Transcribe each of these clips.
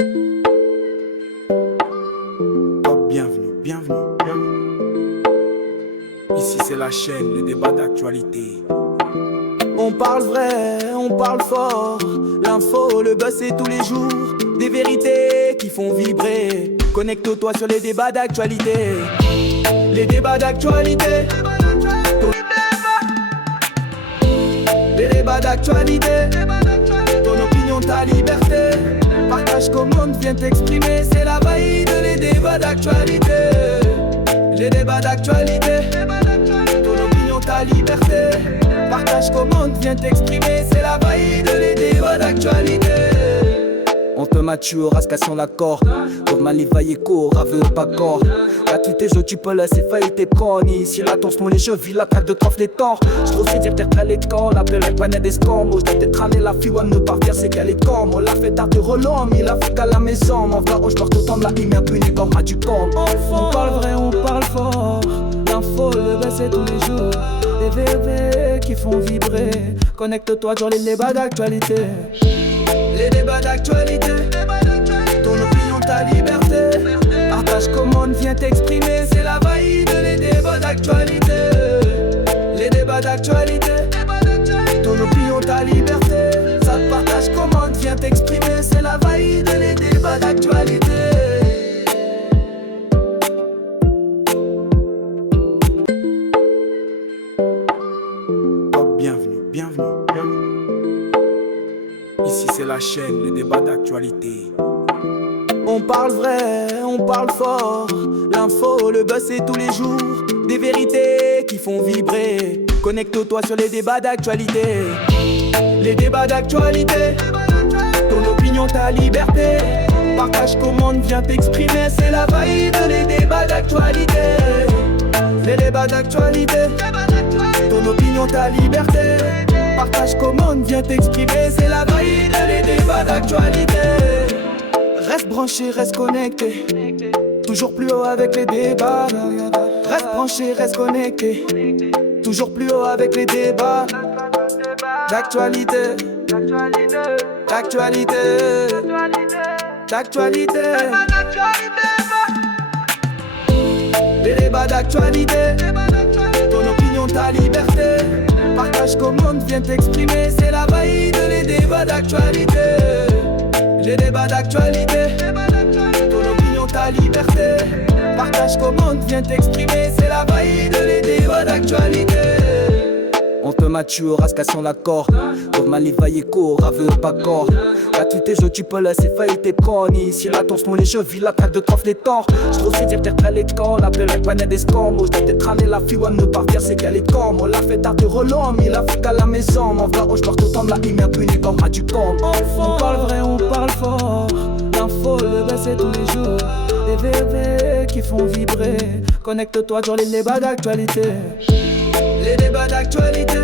Oh, bienvenue, bienvenue, bienvenue. Ici c'est la chaîne, le débat d'actualité. On parle vrai, on parle fort. L'info, le buzz c'est tous les jours. Des vérités qui font vibrer. Connecte-toi sur les débats d'actualité. Les débats d'actualité. Les débats d'actualité. Ton opinion, ta liberté. Partage, commente, viens t'exprimer. C'est la vibe, les débats d'actualité. Les débats d'actualité. Ton opinion, ta liberté. Partage, commente, viens t'exprimer. C'est la vibe, les débats d'actualité. On te mature, rascation l'accord. Comme Livaille court, aveu pas corps. Gratuité, je tu peux laisser faillir tes prônes. Si la tension les jeux, vis la traque de trophée des temps. Je trouve c'est dire t'es les camps, l'appel la panette des scams. Je t'ai traîné la fille, on ne partir, c'est qu'elle est comme. On l'a fait tard de relom, il a fait qu'à la maison. Mon frère, je porte autant de la hymne, impuni comme à du camp. On parle vrai, on parle fort. L'info, le baisse c'est tous les jours. Des VV qui font vibrer. Connecte-toi sur les débats d'actualité. Les débats d'actualité. Ton opinion, ta liberté. Partage, commande, viens t'exprimer. C'est la vibe, les débats d'actualité. Les débats d'actualité. Ton opinion, ta liberté. Ça te partage, commande, viens t'exprimer. C'est la vibe, les débats d'actualité. Oh, bienvenue, bienvenue, bienvenue. Ici c'est la chaîne, le débat d'actualité. On parle vrai, on parle fort. L'info, le buzz c'est tous les jours. Des vérités qui font vibrer. Connecte-toi sur les débats d'actualité. Les débats d'actualité. Ton opinion, ta liberté. Partage, commande, viens t'exprimer. C'est la vibe, les débats d'actualité. Les débats d'actualité. Ton opinion, ta liberté. Partage, commande, viens t'exprimer. C'est la vibe, les débats d'actualité. Reste branché, reste connecté. Toujours plus haut avec les débats. Reste branché, reste connecté. Toujours plus haut avec les débats. D'actualité. D'actualité. D'actualité. Les débats d'actualité. Ton opinion, ta liberté. Partage, commande, viens t'exprimer. C'est la vibe, les débats d'actualité. Les débats d'actualité. Ton opinion, ta liberté. Partage, commande, viens t'exprimer. C'est la vibe, les débats d'actualité. On te mature, rascation l'accord. Comme Livaille court, aveu pas corps. Gratuité, je tu peux laisser faillir tes prônes. Si la tension les jeux, vis la traque de trophée des temps. Je trouve c'est dire t'es les camps, l'appel la panette des scams. Je t'ai traîné la fille, on ne partir, c'est qu'elle est comme. On l'a fait tard de relom, il a fait qu'à la maison. Mon frère, je porte autant de la hymne, impuni comme à du camp. On parle vrai, on parle fort. L'info, le baisse c'est tous les jours. Des VV qui font vibrer. Connecte-toi sur les débats d'actualité. Les débats d'actualité.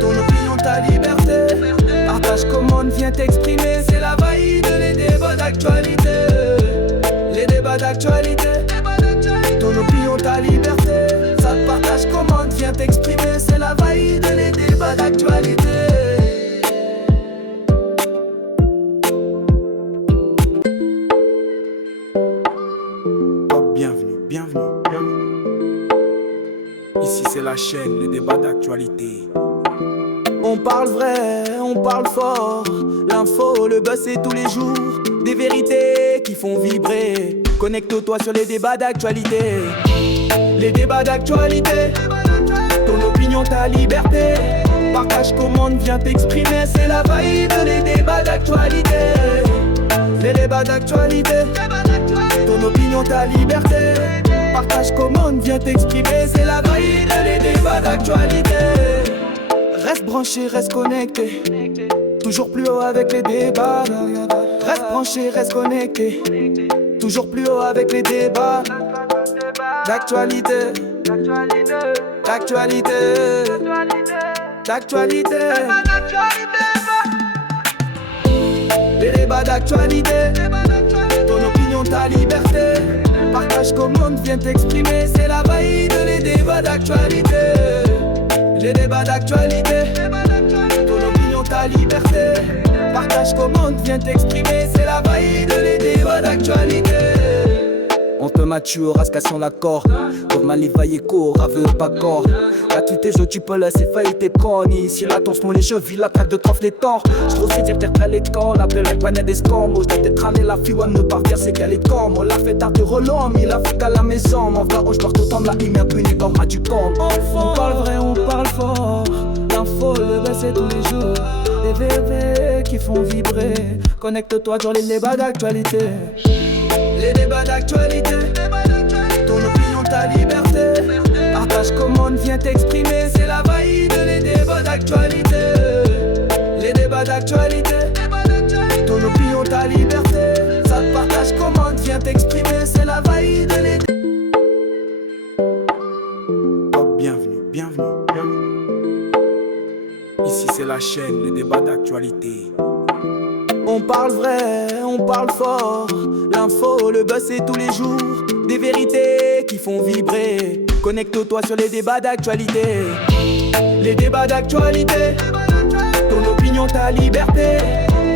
Ton opinion, ta liberté. Partage, commande, viens t'exprimer. C'est la vibe, les débats d'actualité. Les débats d'actualité. Ton opinion, ta liberté. Ça te partage, commande, viens t'exprimer. C'est la vibe, les débats d'actualité. Oh, bienvenue, bienvenue, bienvenue. Ici c'est la chaîne, le débat d'actualité. On parle vrai, on parle fort. L'info, le buzz c'est tous les jours. Des vérités qui font vibrer. Connecte-toi sur les débats d'actualité. Les débats d'actualité. Ton opinion, ta liberté. Partage, commande, viens t'exprimer. C'est la vibe, les débats d'actualité. Les débats d'actualité. Ton opinion, ta liberté. Partage, commande, viens t'exprimer. C'est la vibe, les débats d'actualité. Reste branché, reste connecté. Toujours plus haut avec les débats. Reste branché, reste connecté. Toujours plus haut avec les débats. D'actualité. D'actualité. D'actualité. Les débats d'actualité. Ton opinion, ta liberté. Partage, commande, viens t'exprimer. C'est la vibe, les débats d'actualité. Les débats d'actualité. Ton opinion, ta liberté. Partage, commente, viens t'exprimer. C'est la valide, les débats d'actualité. On te mature, rascation l'accord. Comme Malivaille court, aveu pas corps. Gratuité, je tu peux laisser faillir tes connes. Si la torse, mon les chevilles, la traque de trophée les torts. Je trouve c'est dire t'es les camps, la plaie, la poignée des scams. Je t'ai traîné la fille, on ne part dire c'est qu'elle est comme. On l'a fait tard de relom, il a fait qu'à la maison. Mon frère, je dois tout temps de la ligne, un peu comme à du camp. On parle vrai, on parle fort. L'info, le baisser tous les jours. Des VV qui font vibrer. Connecte-toi dans les débats d'actualité. Les débats d'actualité, ton opinion, ta liberté. Partage, commande, viens t'exprimer. C'est la valide, les débats d'actualité. Les débats d'actualité, ton opinion, ta liberté. Ça te partage, commande, viens t'exprimer. C'est la valide, les Bienvenue, bienvenue, bienvenue. Ici c'est la chaîne, le débat d'actualité. On parle vrai, on parle fort. L'info, le buzz c'est tous les jours. Des vérités qui font vibrer. Connecte-toi sur les débats d'actualité. Les débats d'actualité, ton opinion, ta liberté.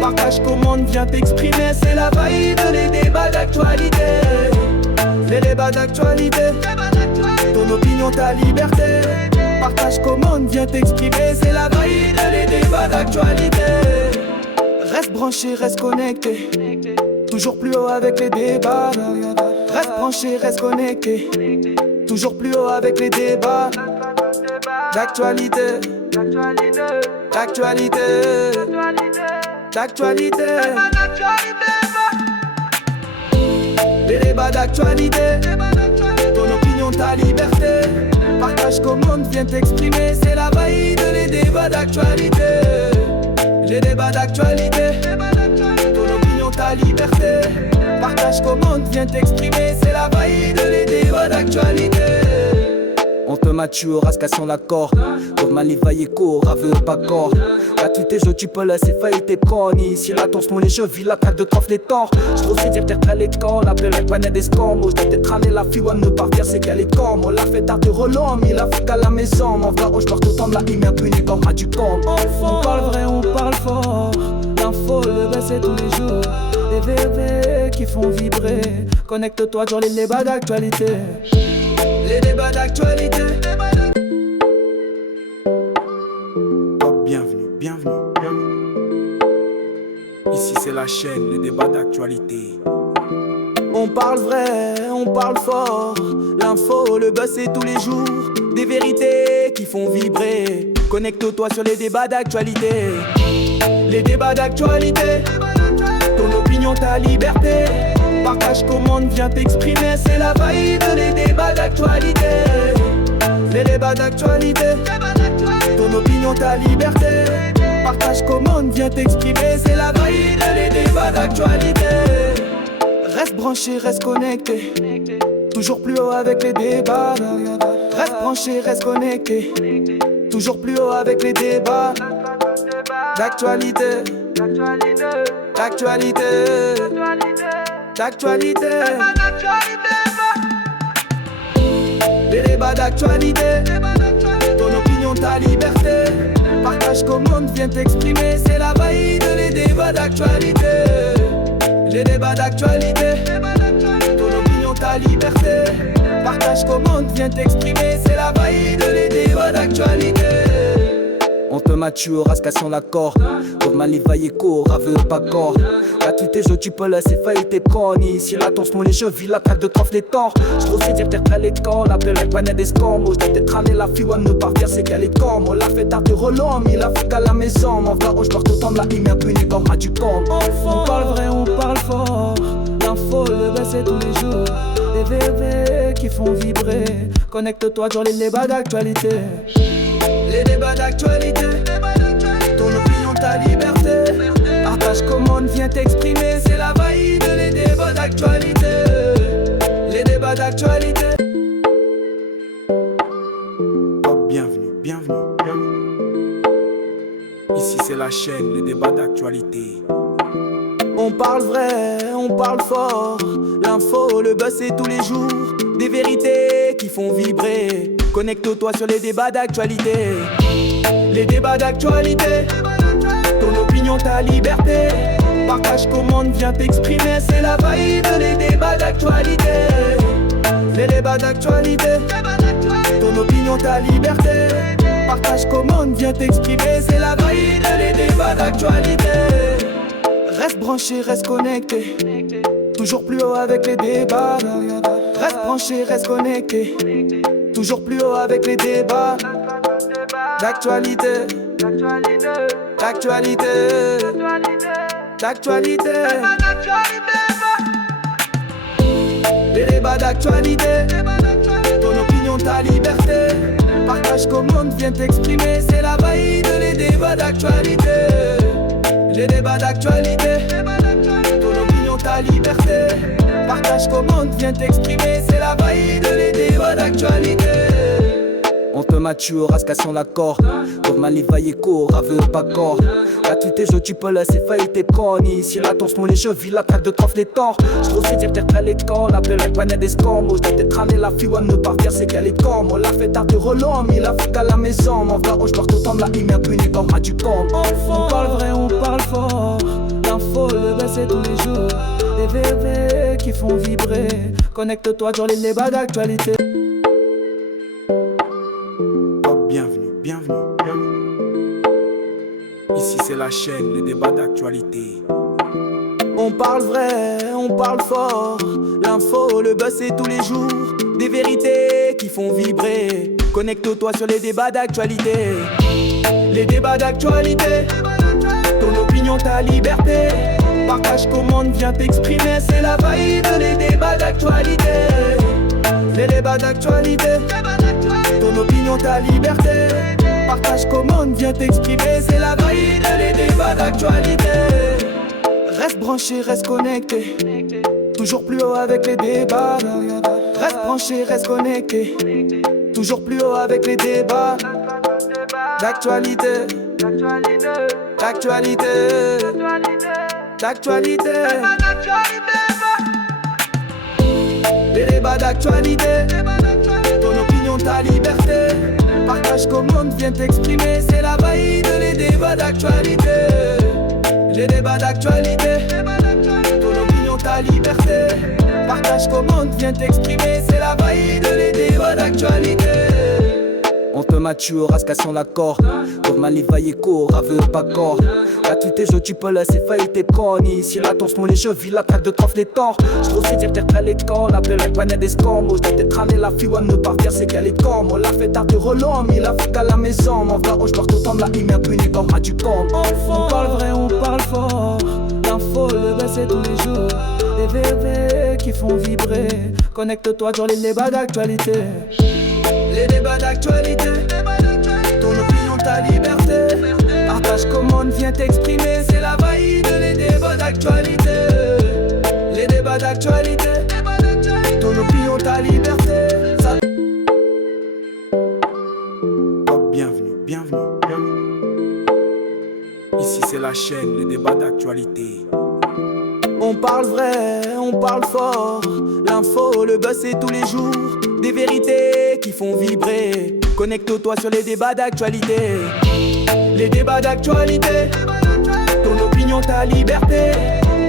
Partage, commande, viens t'exprimer. C'est la valide, les débats d'actualité. Les débats d'actualité, ton opinion, ta liberté. Partage, commande, viens t'exprimer. C'est la valide, les débats d'actualité. Reste branché, reste connecté. Toujours plus haut avec les débats. Reste branché, reste connecté. Toujours plus haut avec les débats. D'actualité. D'actualité. D'actualité. Les débats d'actualité. Ton opinion, ta liberté. Partage, commande, viens t'exprimer. C'est la valide, les débats d'actualité. Les débats d'actualité, ton opinion, ta liberté. Partage, commande, viens t'exprimer. C'est la valide, les débats d'actualité. On te mature, rascation l'accord. Comme Malivaille court, aveu pas corps. Gratuité, je tu peux laisser faillir tes connes. Si la torse, mon les chevilles, la traque de trophée les torts. Je trouve c'est dire t'es les camps, la plaie, la poignée des scams. Je t'ai traîné la fille, on ne part dire c'est qu'elle est comme. On l'a fait tard de relom, il a fait qu'à la maison. Mon frère, je dois tout temps de la ligne, un peu comme à du camp. On parle vrai, on parle fort. L'info, le baisser tous les jours. Des VV qui font vibrer. Connecte-toi dans les débats d'actualité. Les débats d'actualité. Bienvenue, bienvenue, bienvenue. Ici c'est la chaîne, le débat d'actualité. On parle vrai, on parle fort. L'info, le buzz c'est tous les jours. Des vérités qui font vibrer. Connecte-toi sur les débats d'actualité. Les débats d'actualité, ton opinion, ta liberté. Partage, commande, viens t'exprimer. C'est la valide, les débats d'actualité. Les débats d'actualité, ton opinion, ta liberté. Partage, commande, viens t'exprimer. C'est la valide, les débats d'actualité. Reste branché, reste connecté. Toujours plus haut avec les débats. Reste branché, reste connecté. Toujours plus haut avec les débats. D'actualité. D'actualité. D'actualité. Les débats d'actualité, ton opinion, ta liberté. Partage, commande, viens t'exprimer. C'est la valide, les débats d'actualité. Les débats d'actualité, ton opinion, ta liberté. Partage, commande, viens t'exprimer. C'est la valide, les débats d'actualité. On te mature, rascation l'accord. Comme Malivaille court, aveu pas corps. Gratuité, je tu peux laisser faillir tes connes. Si la torse, mon les chevilles, la traque de trophée les torts. Je trouve c'est dire t'es les camps, la plaie, la poignée des scams. Je t'ai traîné la fille, on ne part dire c'est qu'elle est comme. On l'a fait tard de relom, il a fait qu'à la maison. Mon frère, je dois tout temps de la ligne, un peu comme à du camp. On parle vrai, on parle fort. L'info, le baisser tous les jours. Des VV qui font vibrer. Connecte-toi dans les débats d'actualité. Les débats d'actualité, ton opinion, ta liberté. Partage, commande, viens t'exprimer. C'est la valide, les débats d'actualité. Les débats d'actualité. Bienvenue, bienvenue, bienvenue. Ici c'est la chaîne, le débat d'actualité. On parle vrai, on parle fort. L'info, le buzz c'est tous les jours. Des vérités qui font vibrer. Connecte-toi sur les débats d'actualité. Les débats d'actualité, ton opinion. opinion, ta liberté. Partage, commande, viens t'exprimer. C'est la vibe, les débats d'actualité. Les débats d'actualité. Ton opinion, ta liberté. Partage, commande, viens t'exprimer. C'est la vibe, les débats d'actualité. Reste branché, reste connecté. Toujours plus haut avec les débats. Reste branché, reste connecté. Toujours plus haut avec les débats. D'actualité. D'actualité. D'actualité. Les débats d'actualité. Ton opinion, ta liberté. Partage, commande, viens t'exprimer. C'est la vibe, les débats d'actualité. Les débats d'actualité. Ton opinion, ta liberté. Partage, commande, viens t'exprimer. C'est la vibe, les débats d'actualité. On te mature, rascation l'accord. Pour manivailler court, aveu pas corps. Gratuité, je tu peux laisser faillir tes connes. Si la torse mon les chevilles, la traque de trophée les torts. J'trouve c'est dire t'es les camps, l'appel la poignée des scams. Moi j't'ai tramé la fille, ne pas dire c'est qu'elle est comme. On l'a fait tard de relom, il a fait à la maison. Mon frère, je dois t'entendre la ligne, impuni comme à du camp. On parle vrai, on parle fort. L'info, le baisser tous les jours. Des VV qui font vibrer. Connecte-toi sur les débats d'actualité. Bienvenue, bienvenue, bienvenue. Ici c'est la chaîne, les débats d'actualité. On parle vrai, on parle fort. L'info, le buzz c'est tous les jours. Des vérités qui font vibrer. Connecte-toi sur les débats d'actualité. Les débats d'actualité. Ton opinion, ta liberté. Partage, commande, viens t'exprimer. C'est la vibe, les débats d'actualité. Les débats d'actualité. Ton opinion, ta liberté. Partage, commande, viens t'exprimer. C'est la vibe, les débats d'actualité. Reste branché, reste connecté. Toujours plus haut avec les débats. Reste branché, reste connecté. Toujours plus haut avec les débats. D'actualité. D'actualité. D'actualité. Les débats d'actualité. Ton opinion, ta liberté. Partage, commande, viens t'exprimer. C'est la vibe, les débats d'actualité. Les débats d'actualité. Ton opinion, ta liberté. Partage, commande, viens t'exprimer. C'est la vibe, les débats d'actualité. On te mature, rascation l'accord. Pour manivailler court, aveu pas corps. Gratuité, je tu peux laisser faillir tes connes. Si la torse mon les chevilles, la traque de trophée les torts. J'trouve c'est dire t'es les camps, l'appel la poignée des scams. Moi j't'ai tramé la fille, ne pas dire c'est qu'elle est comme. On l'a fait tard de relom, il a fait à la maison. Mon frère, je dois t'entendre la ligne, impuni comme à du camp. On parle vrai, on parle fort. L'info, le baisser tous les jours. Des VV qui font vibrer. Connecte-toi sur les débats d'actualité. Les débats d'actualité. Ton opinion, ta liberté. Partage, commande, viens t'exprimer. C'est la vibe, les débats d'actualité. Les débats d'actualité. Ton opinion, ta liberté. Bienvenue, bienvenue, bienvenue. Ici c'est la chaîne, les débats d'actualité. On parle vrai, on parle fort. L'info, le buzz c'est tous les jours. Des vérités qui font vibrer. Connecte-toi sur les débats d'actualité. Les débats d'actualité. Ton opinion, ta liberté.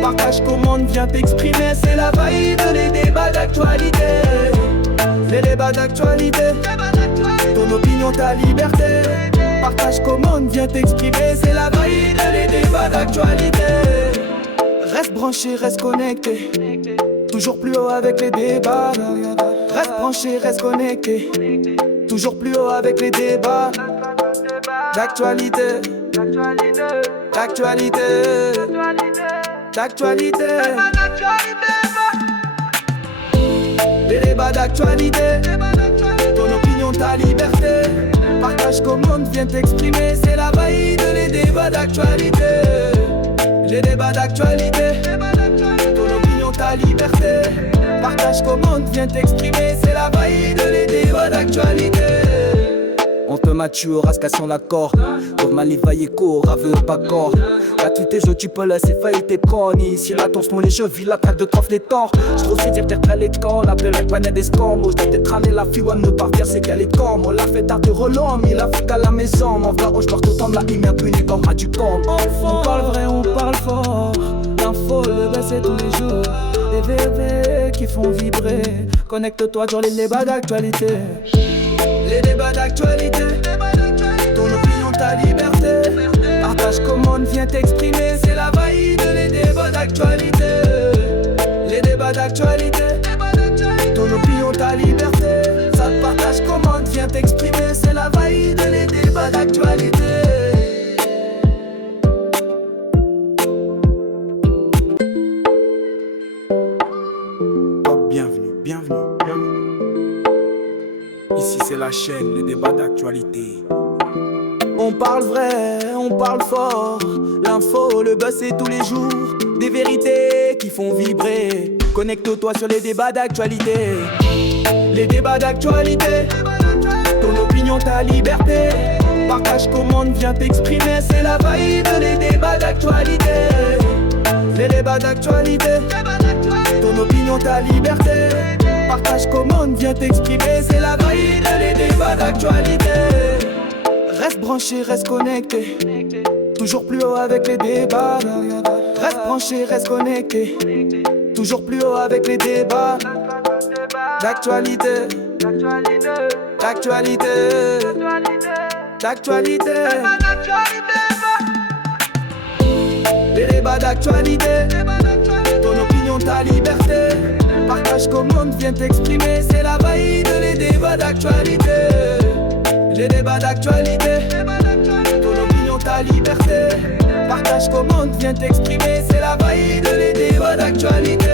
Partage, commande, viens t'exprimer. C'est la vibe, les débats d'actualité. Les débats d'actualité. Ton opinion, ta liberté. Partage, commande, viens t'exprimer. C'est la vibe, les débats d'actualité. Reste branché, reste connecté. Toujours plus haut avec les débats. Reste branché, reste connecté. Toujours plus haut avec les débats. D'actualité. D'actualité. D'actualité. Les débats d'actualité. Ton opinion, ta liberté. Partage, commande, viens t'exprimer. C'est la vibe, les débats d'actualité. Les débats d'actualité. Ton opinion, ta liberté. Partage, commande, viens t'exprimer. C'est la vibe, les débats d'actualité. On te mature, rascation l'accord. Comme Malivaille court, aveu pas corps. Gratuité, je tu peux laisser faillir tes connes. Si la tourne les jeux, vis la traque de trophée les torts. J'trouve c'est dire t'es les camps, l'appel la poignée des scams. Je t'ai traîné la fille, on ne part faire c'est qu'elle est comme. On l'a fait tard de relom, il a fait qu'à la maison. Mon frère, je pars tout le temps de la ligne, impuni comme à du camp. On parle vrai, on parle fort. L'info, le baisser tous les jours. Des VV qui font vibrer. Connecte-toi sur les débats d'actualité. Les débats d'actualité. Ton opinion, ta liberté. Partage, commande, viens t'exprimer. C'est la vaillide, les débats d'actualité. Les débats d'actualité. Ton opinion, ta liberté. Ça te partage, commande, viens t'exprimer. C'est la vaillide, les débats d'actualité. Bienvenue, bienvenue, bienvenue. Ici c'est la chaîne, les débats d'actualité. On parle vrai, on parle fort. L'info, le buzz c'est tous les jours. Des vérités qui font vibrer. Connecte-toi sur les débats d'actualité. Les débats d'actualité. Ton opinion, ta liberté. Partage, commande, viens t'exprimer. C'est la vaillide, les débats d'actualité. Les débats d'actualité. Ton opinion, ta liberté. Partage, commande, viens t'exprimer. C'est la vaillide, les débats d'actualité. Reste branché, reste connecté. Toujours plus haut avec les débats. Reste branché, reste connecté. Toujours plus haut avec les débats. D'actualité. D'actualité. D'actualité. Les débats d'actualité. Ton opinion, ta liberté. Partage, commande, viens t'exprimer. C'est la vaillide, les débats d'actualité. Les débats d'actualité. Ton opinion, ta liberté. Partage, commande, viens t'exprimer. C'est la vaillide, les débats d'actualité.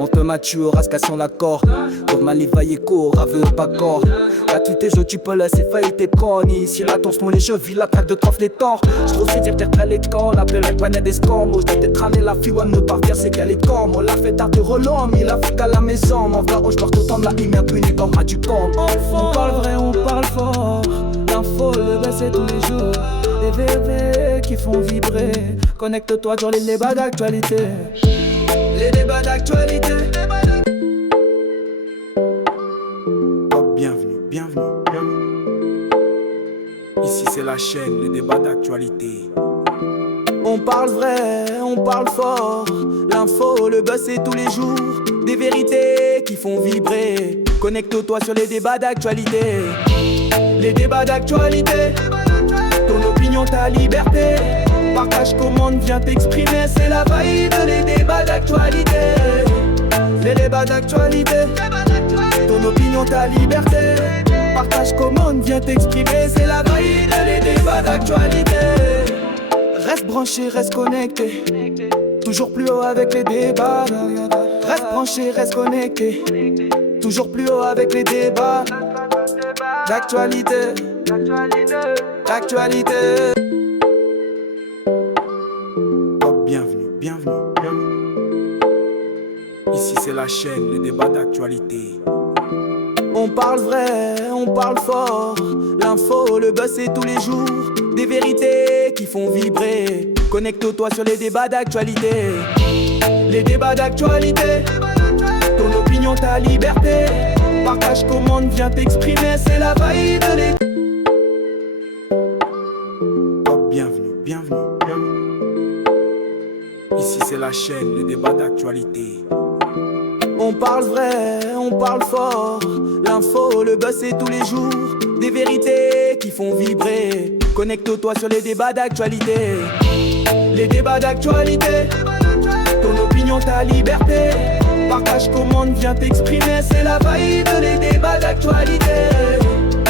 On te mature, rascation l'accord. Comme Malivaille court, aveu pas corps. Gratuité, je tu peux laisser faillir tes connes. Si la tourne les jeux, vis la traque de trophée les torts. J'trouve c'est dire t'es les camps, l'appel la poignée des scams. Je t'ai traîné la fille, on ne part faire c'est qu'elle est comme. On l'a fait tard de relom, il a fait qu'à la maison. Mon frère, je pars tout le temps de la ligne, impuni comme à du camp. On parle vrai, on parle fort. L'info, le baisser tous les jours. Des VV qui font vibrer. Connecte-toi sur les débats d'actualité. Les débats d'actualité. Bienvenue, bienvenue, bienvenue. Ici c'est la chaîne, les débats d'actualité. On parle vrai, on parle fort. L'info, le buzz c'est tous les jours. Des vérités qui font vibrer. Connecte-toi sur les débats d'actualité. Les débats d'actualité. Ton opinion, ta liberté. Partage, commande, viens t'exprimer. C'est la vaillide, les débats d'actualité. Les débats d'actualité. Ton opinion, ta liberté. Partage, commande, viens t'exprimer. C'est la vaillide, les débats d'actualité. Reste branché, reste connecté. Toujours plus haut avec les débats. Reste branché, reste connecté. Toujours plus haut avec les débats. D'actualité. D'actualité. Bienvenue, bienvenue, bienvenue. Ici c'est la chaîne, les débats d'actualité. On parle vrai, on parle fort. L'info, le buzz c'est tous les jours. Des vérités qui font vibrer. Connecte-toi sur les débats d'actualité. Les débats d'actualité. Ton opinion, ta liberté. Partage, commande, viens t'exprimer. C'est la vaillide, les... Bienvenue, bienvenue, bienvenue. Ici c'est la chaîne, les débats d'actualité. On parle vrai, on parle fort. L'info, le buzz c'est tous les jours. Des vérités qui font vibrer. Connecte-toi sur les débats d'actualité. Les débats d'actualité. Ton opinion, ta liberté. Partage, commande, viens t'exprimer. C'est la vaillide.